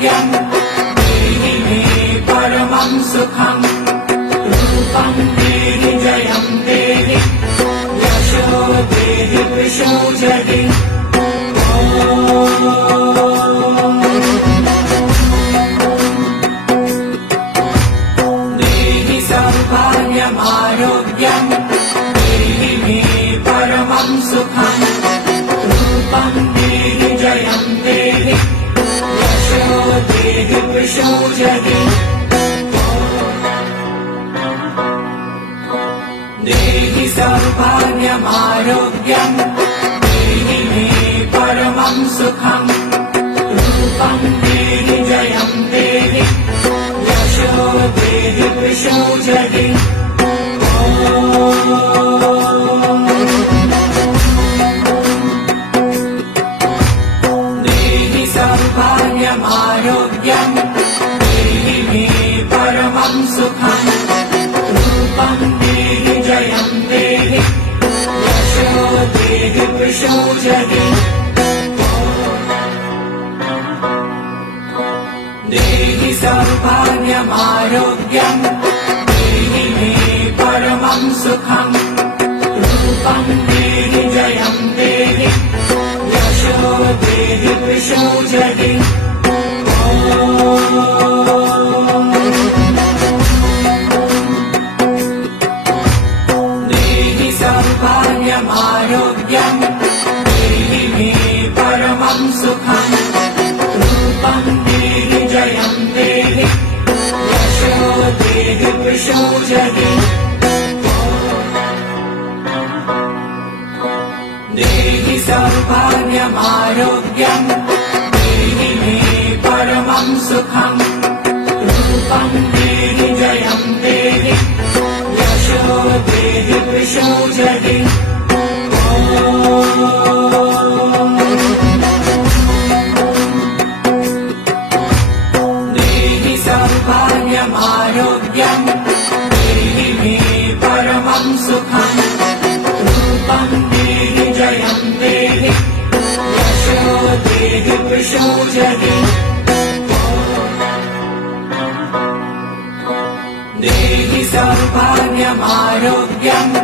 आरोग्यम् देहि मे परमं सुखम् रूपं देहि जयं देहि यशो देहि वृषो जहि देहि सौभाग्यमारोग्यम् देहि मे परमं सुखम् रूपं देहि जयं देहि यशो देहि वृषो जहि देहि सौभाग्यमारोग्यम् देहि मे परमं सुखम् रूपं देहि जयं देहि यशो देहि वृषो जहि देहि सौभाग्यमारोग्यम् देहि मे परमं सुखम् रूपं देहि जयं देहि यशो देहि वृषो जहि देहि सौभाग्यमारोग्यम् देहि मे परमं सुखम् रूपं देहि जयं देहि यशो देहि वृषो जहि देहि सौभाग्यमारोग्यम् देहि मे परमं सुखम् रूपं देहि जयं देहि यशो देहि वृषो जहि देहि सौभाग्यमारोग्यम् देहि मे परमं सुखम् रूपं देहि जयं देहि यशो देहि वृषो जहि देहि सौभाग्यमारोग्यम् देहि मे परमं सुखम् रूपं देहि जयं देहि यशो देहि वृषो जहि देहि सौभाग्यमारोग्यम्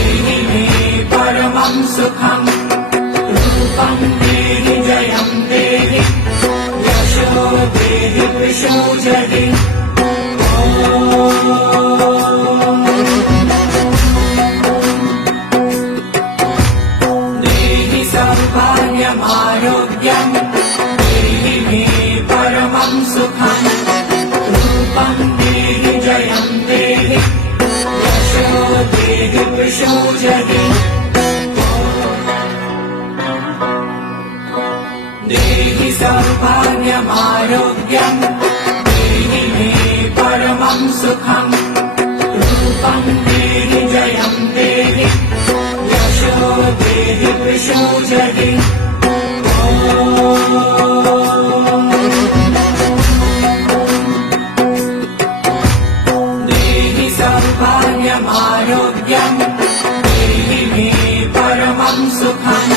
देहि मे परमं सुखम् रूपं देहि जयं देहि यशो देहि वृषो जहि देहि सौभाग्यमारोग्यम् देहि मे परमं सुखम् रूपं देहि जयं देहि यशो देहि वृषो जहि देहि सौभाग्यमारोग्यम् देहि मे परमं सुखम् रूपं देहि जयं देहि यशो देहि वृषो जहि देहि सौभाग्यमारोग्यम् देहि मे परमं सुखम्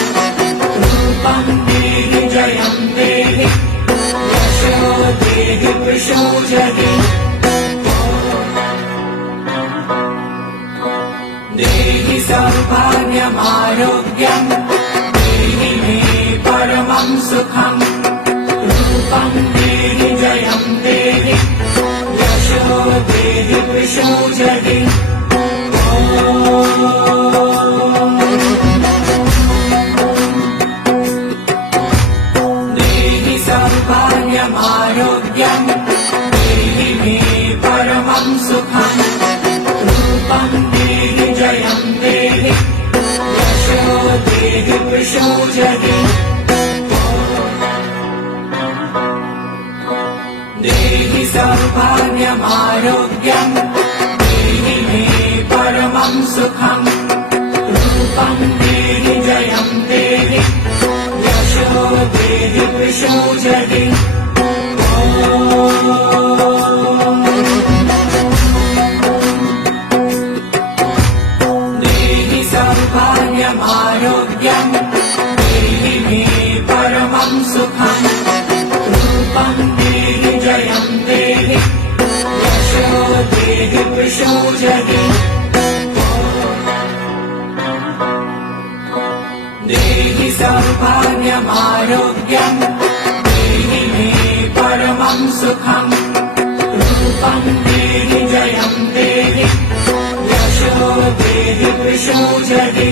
रूपं देहि जयं देहि यशो देहि वृषो जहि देहि सौभाग्यमारोग्यम् देहि मे परमं सुखम् रूपं देहि जयं देहि यशो देहि वृषो जहि देहि सौभाग्यमारोग्यम् देहि मे परमं सुखम् रूपं देहि जयं देहि यशो देहि वृषो जहि देहि सौभाग्यमारोग्यम् देहि मे परमं सुखम् रूपं देहि जयं देहि यशो देहि वृषो जहि देहि सौभाग्यमारोग्यम् देहि मे परमं सुखम् रूपं रूपं देहि जयं देहि यशो देहि प्रचोदहि देहि सौभाग्यमारोग्यं देहि मे परमं सुखं रूपं देहि जयं देहि यशो देहि प्रचोदहि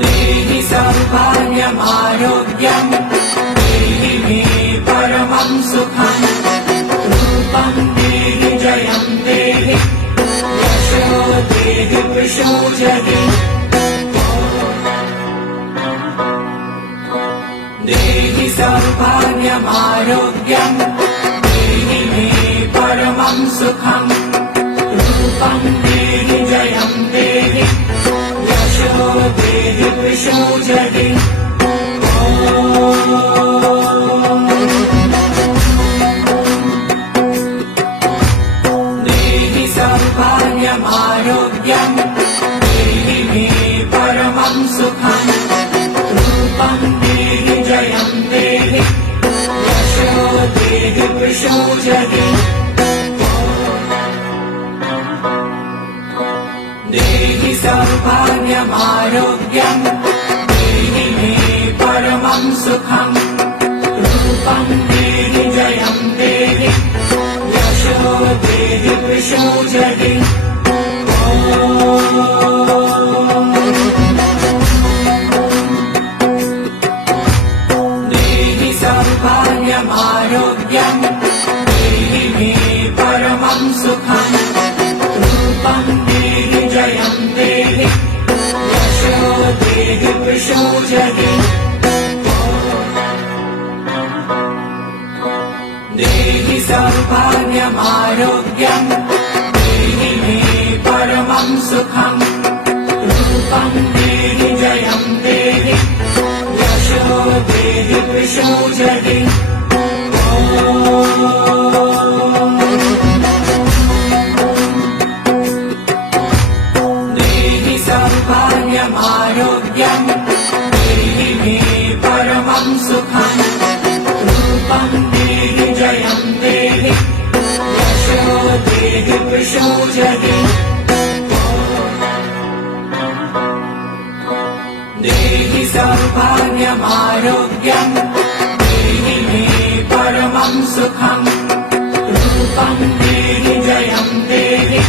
देहि सौभाग्यमारोग्यं देहि मे परमं सुखं रूपं देहि जयं देहि यशो देहि प्रचोदहि देहि सौभाग्यमारोग्यं देहि मे परमं सुखं रूपं देहि जयं देहि यशो देहि प्रचोदहि देहि सौभाग्यमारोग्यं देहि मे परमं सुखं रूपं देहि जयं देहि यशो देहि प्रचोदहि देहि सौभाग्यमारोग्यं देहि मे परमं सुखं रूपं देहि जयं देहि यशो देहि प्रचोदहि देहि सौभाग्यमारोग्यं देहि मे परमं सुखं रूपं देहि जयं देहि यशो देहि प्रचोदहि देहि सौभाग्यमारोग्यं देहि मे परमं सुखं रूपं देहि जयं देहि यशो देहि प्रचोदहि देहि सौभाग्यमारोग्यं देहि मे परमं सुखं रूपं देहि जयं देहि यशो देहि प्रचोदहि देहि सौभाग्यमारोग्यं देहि मे परमं सुखं रूपं देहि जयं देहि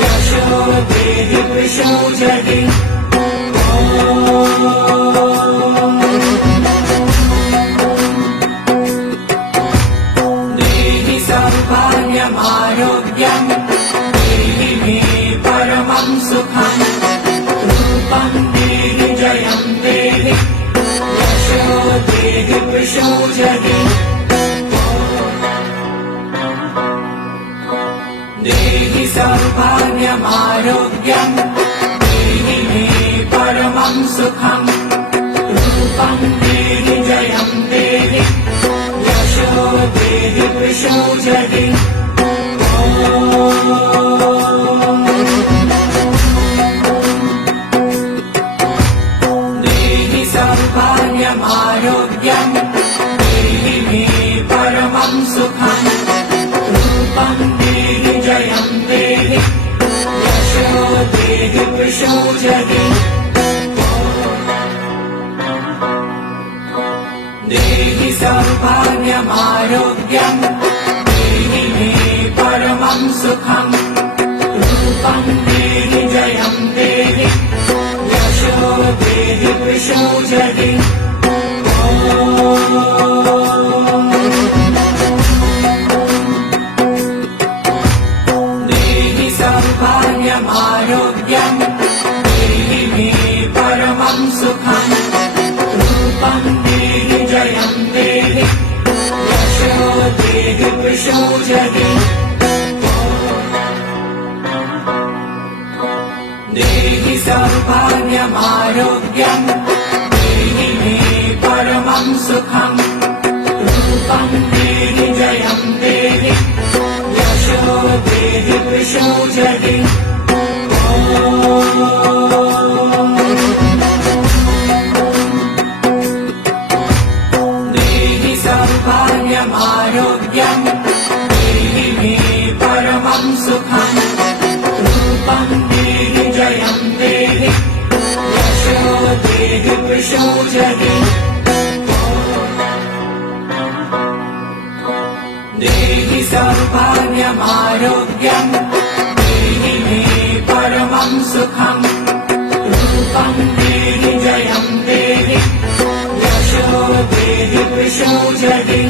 यशो देहि प्रचोदहि देहि सौभाग्यमारोग्यं देहि मे परमं सुखं रूपं देहि जयं देहि यशो देहि प्रचोदहि देहि सौभाग्यमारोग्यं देहि मे परमं सुखं रूपं देहि जयं देहि यशो देहि प्रचोदहि देहि सौभाग्यमारोग्यं देहि मे परमं सुखं रूपं देहि जयं देहि यशो देहि प्रचोदहि देहि सौभाग्यमारोग्यं देहि मे परमं सुखं रूपं देहि जयं देहि यशो देहि प्रचोदहि देहि सौभाग्यमारोग्यं देहि मे परमं सुखं रूपं देहि जयं देहि यशो देहि प्रचोदहि देहि सौभाग्यमारोग्यं देहि मे परमं सुखं रूपं देहि जयं देहि यशो देहि प्रचोदहि विशोचति देहि सौभाग्यमारोग्यम् देहि मे परमं सुखम् रूपं देहि जयं देहि यशो देहि विशोचति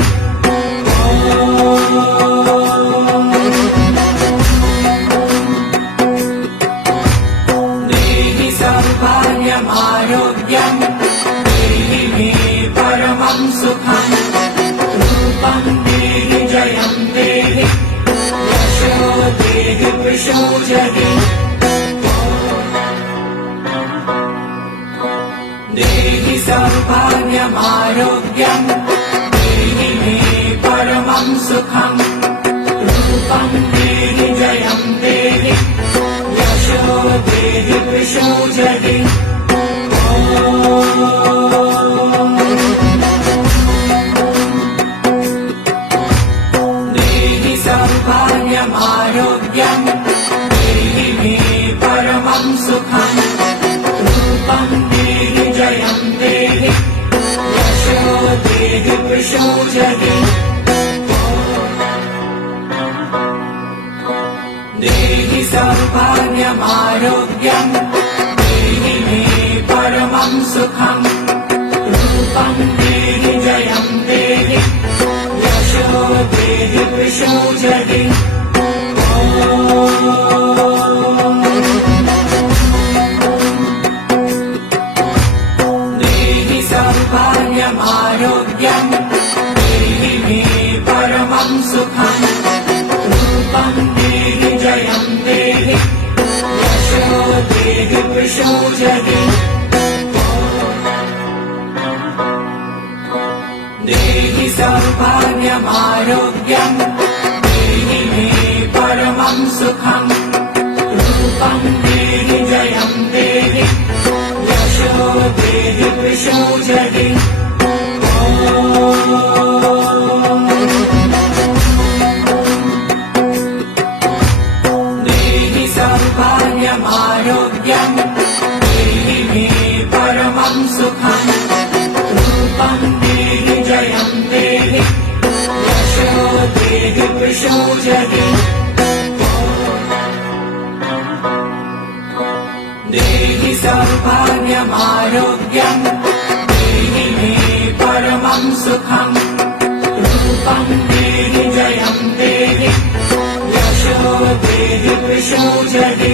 देहि सौभाग्यमारोग्यम् देहि मे परमं सुखम् रूपं देहि जयं देहि यशो देहि विशोचति देहि सौभाग्यमारोग्यम् देहि मे परमं सुखम् रूपं देहि जयं देहि यशो देहि विशोचति देहि सौभाग्यमारोग्यम् देहि मे परमं सुखम् रूपं देहि जयं देहि यशो देहि विशोचति देहि सौभाग्यमारोग्यम् देहि मे परमं सुखम् रूपं देहि जयं देहि यशो देहि विशोचति देहि सौभाग्यमारोग्यम् देहि मे परमं सुखम् रूपं देहि जयं देहि यशो देहि विशोचति देहि सौभाग्यमारोग्यम् देहि मे परमं सुखम् रूपं देहि जयं देहि यशो देहि विशोचति देहि सौभाग्यमारोग्यम् देहि मे परमं सुखम् रूपं देहि जयं देहि यशो देहि विशोचति देहि सौभाग्यमारोग्यम् देहि मे परमं सुखम् रूपं देहि जयं देहि यशो देहि विशोचति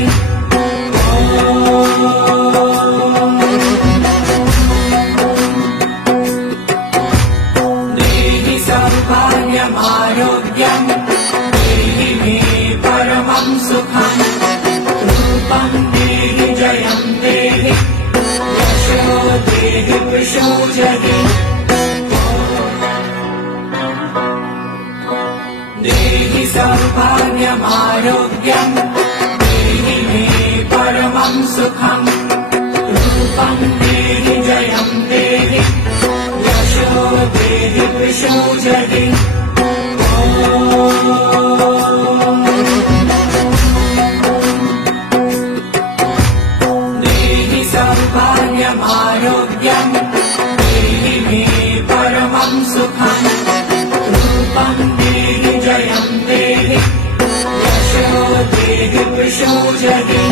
देहि सौभाग्यमारोग्यम् देहि मे परमं सुखम् रूपं देहि जयं देहि यशो देहि विशोचति देहि सौभाग्यमारोग्यम् देहि मे परमं सुखम् रूपं देहि जयं देहि यशो देहि विशोचति देहि सौभाग्यमारोग्यम् देहि मे परमं सुखम् रूपं देहि जयं देहि यशो देहि विशोचति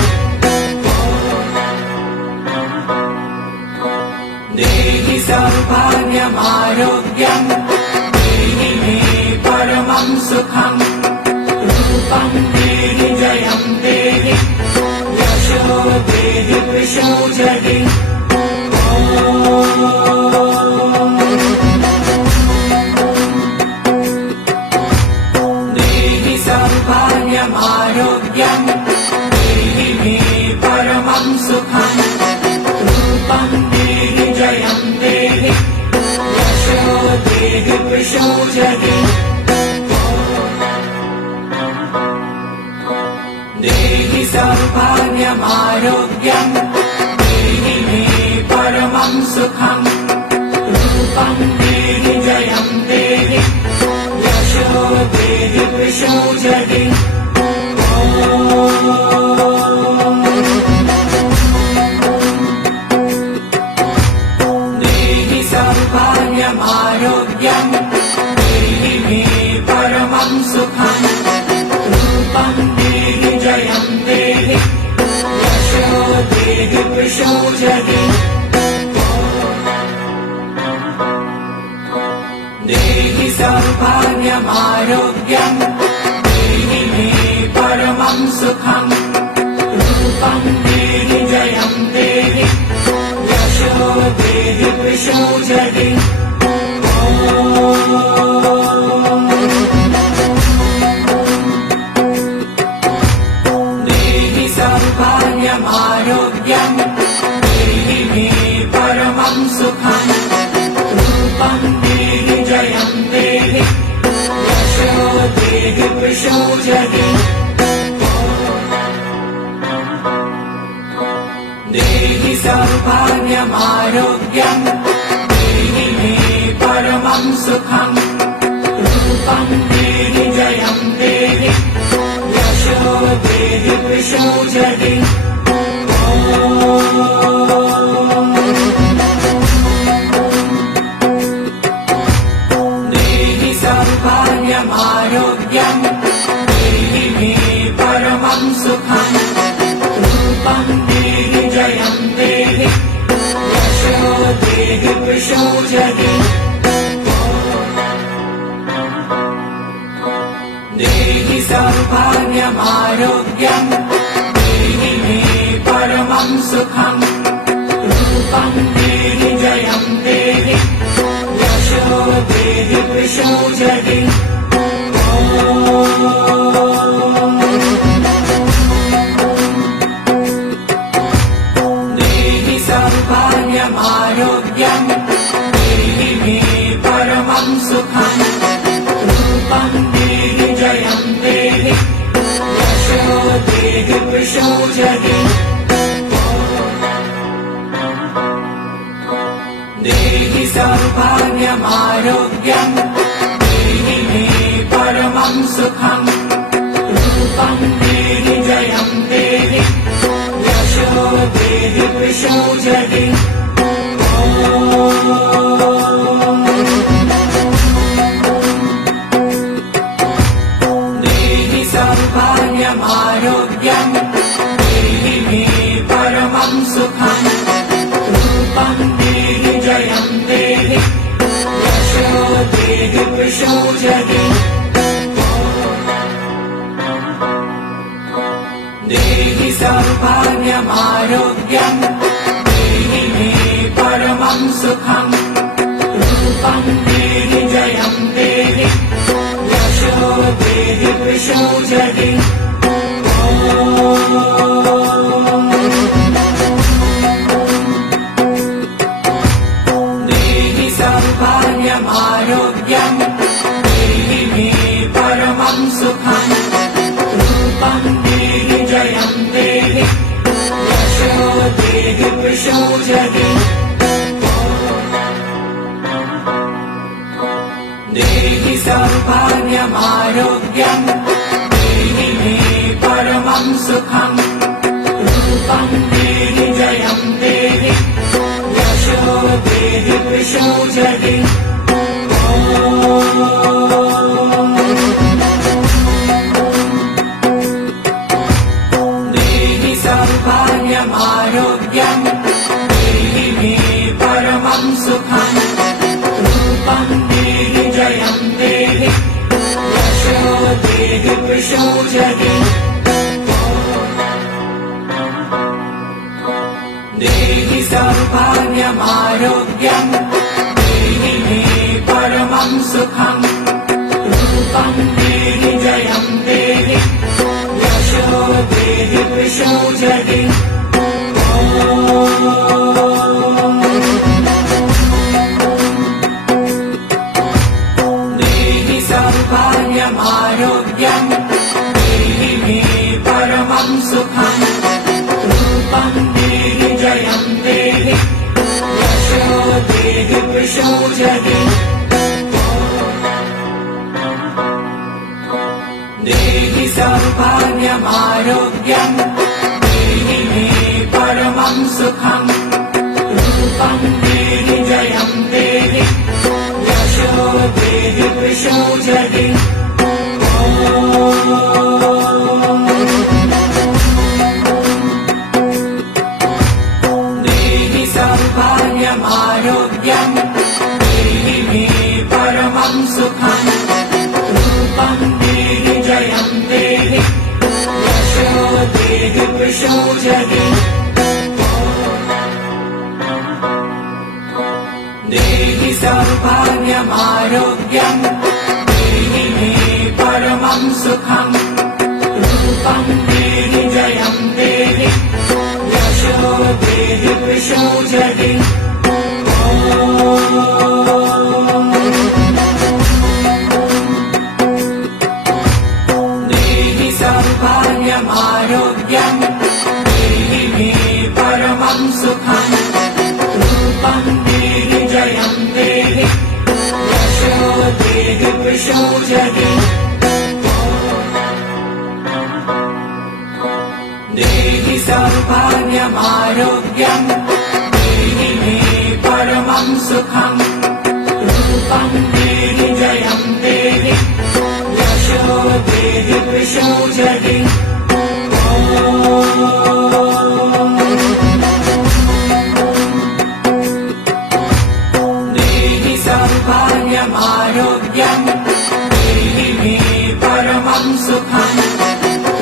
देहि सौभाग्यमारोग्यम् देहि मे परमं सुखम् रूपं देहि जयं देहि यशो देहि विशोचति देहि सौभाग्यमारोग्यम् देहि मे परमं सुखम् रूपं देहि जयं देहि यशो देहि विशोचति देहि सौभाग्यमारोग्यम् देहि मे परमं सुखम् रूपं देहि जयं देहि यशो देहि विशोचति विशोजहि देहि सौभाग्यमारोग्यम् देहि मे परमं सुखम् रूपं देहि जयं देहि यशो देहि विशोजहि देहि सौभाग्यमारोग्यम् देहि मे परमं सुखम् रूपं देहि जयं देहि यशो देहि विशोजहि देहि सौभाग्यमारोग्यम् देहि मे परमं सुखम् रूपं देहि जयं देहि यशो देहि विशोजहि देहि सौभाग्यमारोग्यम् देहि मे परमं सुखम् रूपं देहि जयं देहि यशो देहि विशोजहि देहि सौभाग्यमारोग्यम् देहि मे परमं सुखम् रूपं देहि जयं देहि यशो देहि विशोजहि देहि सौभाग्यमारोग्यम् देहि मे परमं सुखम् रूपं देहि जयं देहि यशो देहि विशोजहि देहि सौभाग्यमारोग्यम् देहि मे परमं सुखम् रूपं देहि जयं देहि यशो देहि विशोजहि देहि सौभाग्यमारोग्यम् देहि मे परमं सुखम् रूपं देहि जयं देहि यशो देहि विशोजहि देहि सौभाग्यमारोग्यम् देहि मे परमं सुखम् रूपं देहि जयं देहि यशो देहि विशोजहि देहि सौभाग्यमारोग्यम् देहि मे परमं सुखम् रूपं देहि जयं देहि यशो देहि विशोजहि देहि सौभाग्यमारोग्यम् देहि मे परमं सुखम् रूपं देहि जयं देहि यशो देहि विशोजहि देहि सौभाग्यमारोग्यम् देहि मे परमं सुखम् रूपं देहि जयं देहि यशो देहि विशोजहि देहि सौभाग्यमारोग्यम् देहि मे परमं सुखम् रूपं देहि जयं देहि यशो देहि विशोजहि देहि सौभाग्यमारोग्यम् देहि मे परमं सुखम् रूपं देहि जयं देहि यशो देहि विशोजहि देहि सौभाग्यमारोग्यम् देहि मे परमं सुखम् रूपं देहि जयं देहि यशो देहि विशोजहि देहि प्रचोदहि देहि सौभाग्यमारोग्यम् देहि मे परमं सुखम् रूपं देहि जयं देहि यशो देहि प्रचोदहि देहि सौभाग्यमारोग्यम् देहि मे परमं सुखम् रूपं देहि जयं देहि यशो देहि प्रचोदहि देहि सौभाग्यमारोग्यम् देहि मे परमं सुखम् रूपं देहि जयं देहि यशो देहि प्रचोदहि देहि सौभाग्यमारोग्यम् देहि मे परमं सुखम्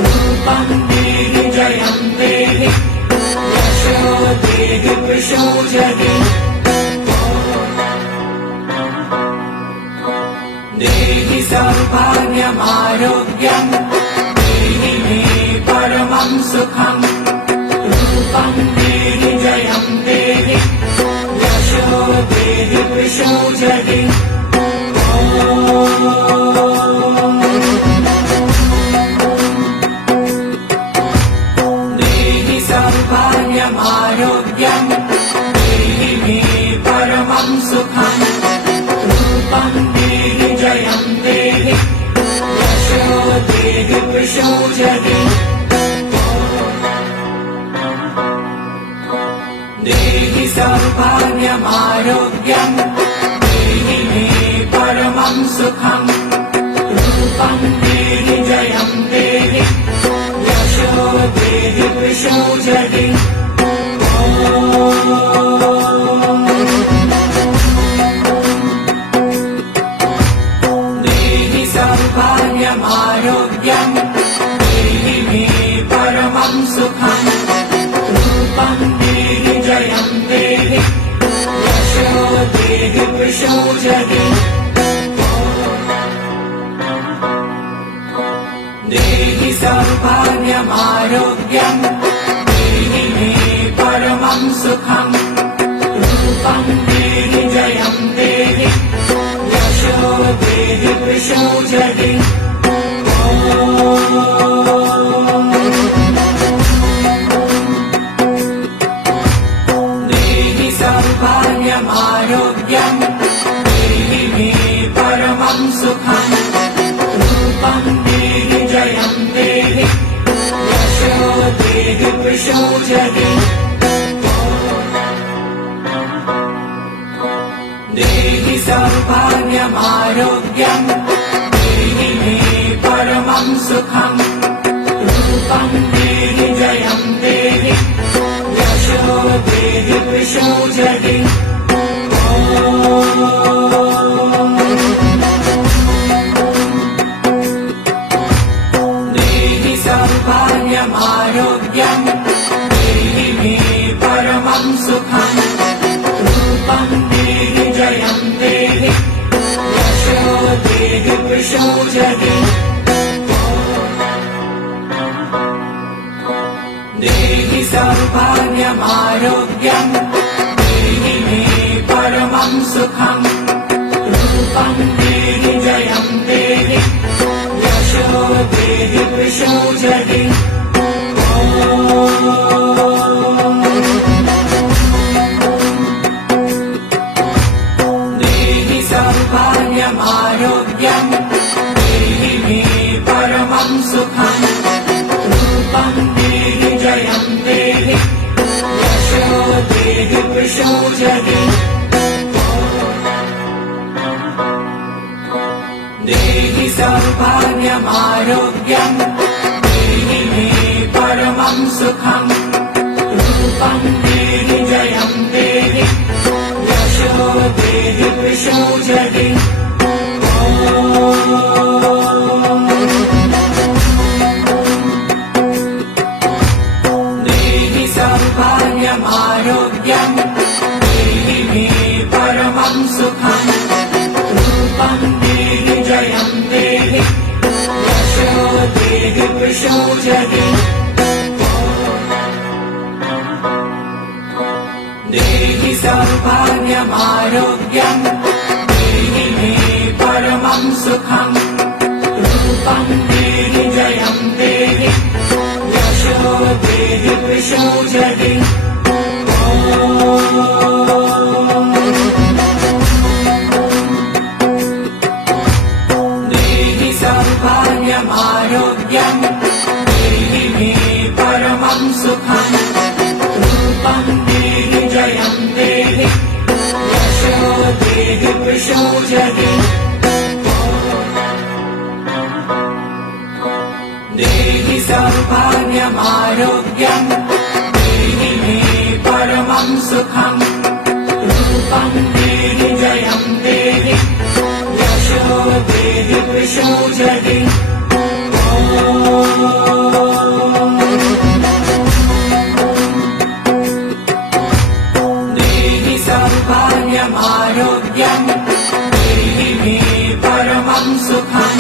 रूपं देहि जयं देहि यशो देहि प्रचोदहि देहि सौभाग्यमारोग्यम् देहि मे परमं सुखम् रूपं देहि जयं देहि यशो देहि प्रचोदहि देहि सौभाग्यमारोग्यम् देहि मे परमं सुखम् रूपं देहि जयं देहि यशो देहि प्रचोदहि देहि सौभाग्यमारोग्यम् देहि मे परमं सुखम् रूपं देहि जयं देहि यशो देहि प्रचोदहि देहि सौभाग्यमारोग्यम् देहि मे परमं सुखम् रूपं देहि जयं देहि यशो देहि प्रचोदहि देहि सौभाग्यमारोग्यम् देहि मे परमं सुखम् रूपं देहि जयं देहि यशो देहि प्रचोदहि देहि सौभाग्यमारोग्यम् देहि मे परमं सुखम् रूपं देहि जयं देहि यशो देहि प्रचोदहि देहि सौभाग्यमारोग्यम् देहि मे परमं सुखम् रूपं देहि जयं देहि यशो देहि प्रचोदहि देहि सौभाग्यमारोग्यम् देहि मे परमं सुखम् रूपं देहि जयं देहि यशो देहि प्रचोदहि देहि सौभाग्यमारोग्यम् देहि मे परमं सुखम् रूपं देहि जयं देहि यशो देहि प्रचोदहि देहि सौभाग्यमारोग्यम् देहि मे परमं सुखम् रूपं देहि जयं देहि यशो देहि प्रचोदहि देहि सौभाग्यमारोग्यम् देहि मे परमं सुखम् रूपं देहि जयं देहि यशो देहि प्रचोदहि देहि प्रचोदति देहि सौभाग्यमारोग्यं देहि मे परमं सुखं रूपं देहि जयं देहि यशो देहि प्रचोदति देहि सौभाग्यमारोग्यं देहि मे परमं सुखं रूपं देहि जयं देहि यशो देहि प्रचोदति देहि सौभाग्यमारोग्यं देहि मे परमं सुखं रूपं देहि जयं देहि यशो देहि प्रचोदति देहि सौभाग्यमारोग्यं देहि मे परमं सुखं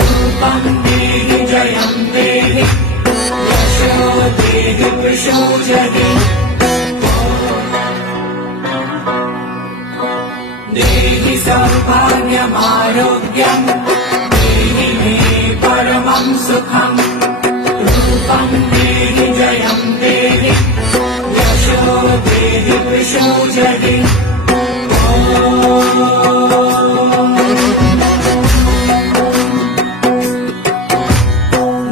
रूपं देहि जयं देहि यशो देहि प्रचोदति देहि सौभाग्यमारोग्यं देहि मे परमं सुखं रूपं देहि जयं देहि यशो देहि प्रचोदति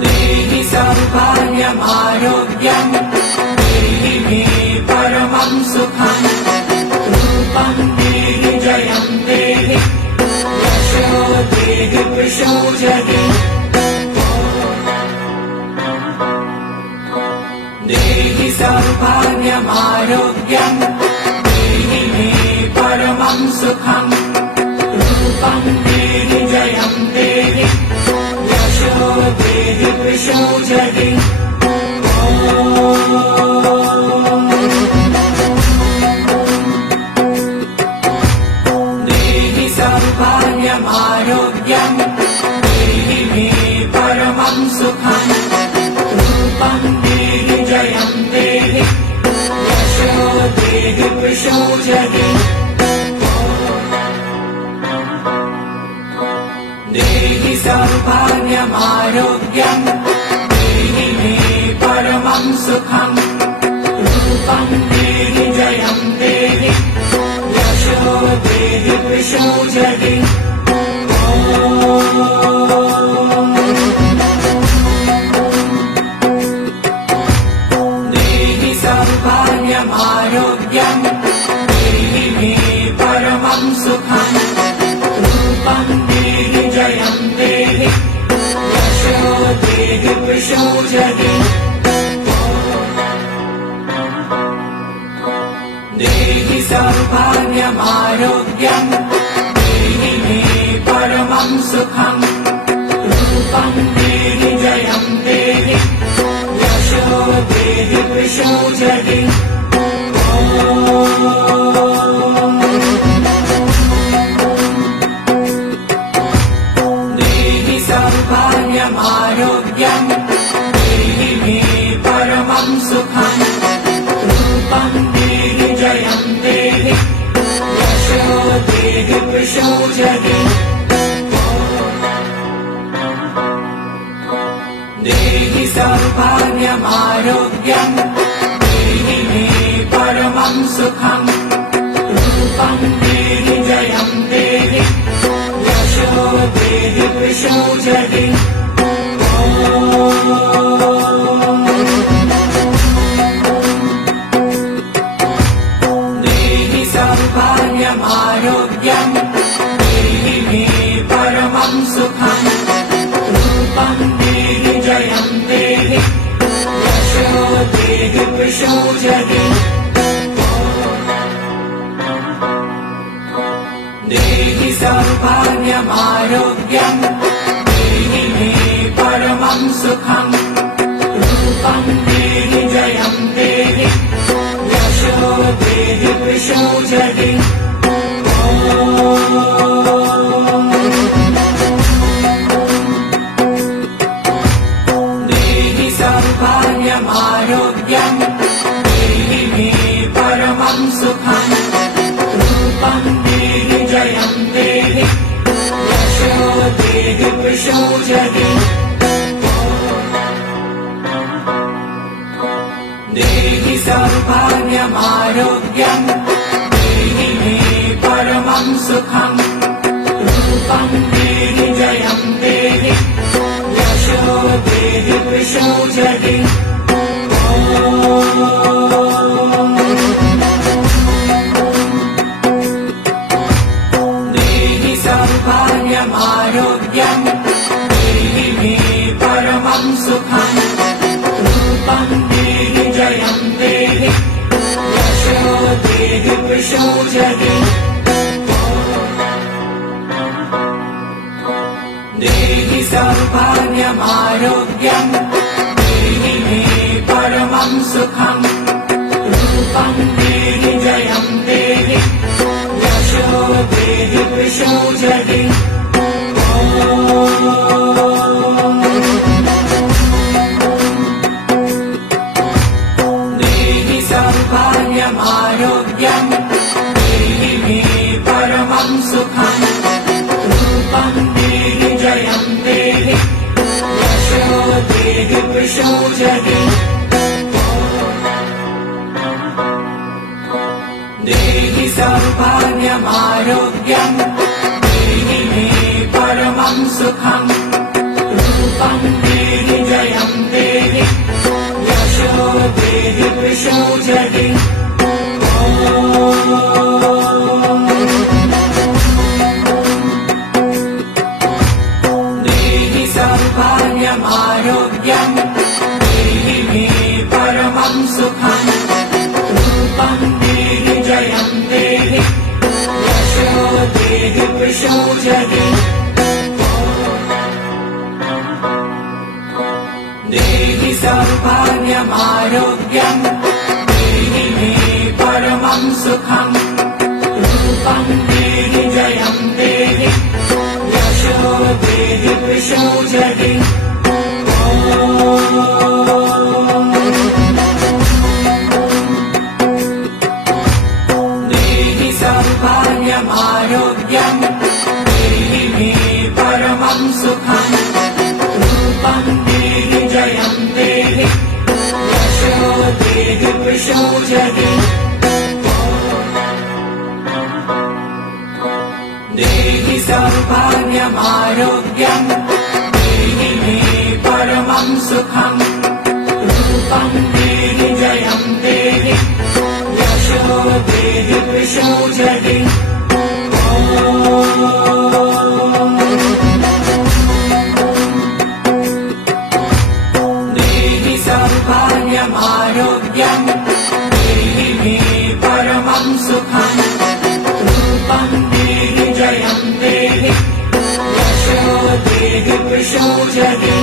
देहि सौभाग्यमारोग्यं देहि मे परमं सुखं रूपं देहि जयं देहि यशो देहि प्रचोदति देहि सौभाग्यमारोग्यं देहि मे परमं सुखं रूपं देहि जयं देहि यशो देहि प्रचोदति देहि सौभाग्यमारोग्यं देहि मे परमं सुखं रूपं देहि जयं देहि यशो देहि प्रचोदति देहि सौभाग्यमारोग्यं देहि मे परमं सुखं रूपं देहि जयं देहि यशो देहि प्रचोदति देहि सौभाग्यमारोग्यं देहि मे परमं सुखं रूपं देहि जयं देहि यशो देहि प्रचोदति देहि सौभाग्यमारोग्यं देहि मे परमं सुखं रूपं देहि जयं देहि यशो देहि प्रचोदति देहि सौभाग्यमारोग्यं देहि मे परमं सुखं रूपं देहि जयं देहि यशो देहि प्रचोदति देहि सौभाग्यमारोग्यं देहि मे परमं सुखं रूपं देहि जयं देहि यशो देहि प्रचोदति देहि सौभाग्यमारोग्यं देहि मे परमं सुखं रूपं देहि जयं देहि यशो देहि प्रचोदति देहि सौभाग्यमारोग्यं देहि मे परमं सुखं रूपं देहि जयं देहि यशो देहि प्रचोदति सौभाग्यमारोग्यम् देहि मे परमं सुखम् रूपं देहि जयं देहि यशो देहि वृषो जहि देहि सौभाग्यमारोग्यम् देहि मे परमं सुखम् रूपं देहि जयं देहि यशो देहि वृषो जहि देहि सौभाग्यमारोग्यम् देहि मे परमं सुखम् रूपं देहि जयं देहि यशो देहि वृषो जहि देहि सौभाग्यमारोग्यम् देहि मे परमं सुखम् रूपं देहि जयं देहि यशो देहि वृषो जहि देहि सौभाग्यमारोग्यम् देहि मे परमं सुखम् रूपं देहि जयं देहि यशो देहि वृषो जहि देहि सौभाग्यमारोग्यम् देहि मे परमं सुखम् रूपं देहि जयं देहि यशो देहि वृषो जहि देहि सौभाग्यमारोग्यम् देहि मे परमं सुखम् रूपं देहि जयं देहि यशो देहि वृषो जहि देहि सौभाग्यमारोग्यम् देहि मे परमं सुखम् रूपं देहि जयं देहि यशो देहि वृषो जहि देहि सौभाग्यमारोग्यम् देहि मे परमं सुखम् रूपं देहि जयं देहि यशो देहि वृषो जहि देहि सौभाग्यमारोग्यम् देहि मे परमं सुखम् रूपं देहि जयं देहि यशो देहि वृषो जहि देहि सौभाग्यमारोग्यम् देहि मे परमं सुखम् रूपं देहि जयं देहि यशो देहि वृषो जहि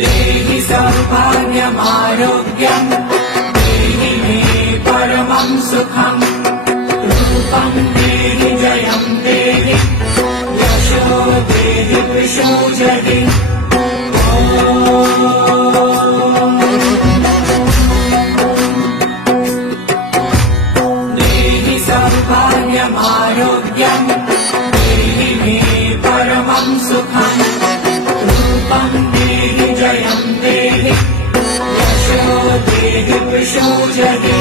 देहि सौभाग्यमारोग्यम् देहि मे परमं सुखम् रूपं देहि जयं देहि यशो देहि वृषो जहि देहि सौभाग्यमारोग्यम् देहि मे परमं सुखम् रूपं देहि जयं देहि यशो देहि वृषो जहि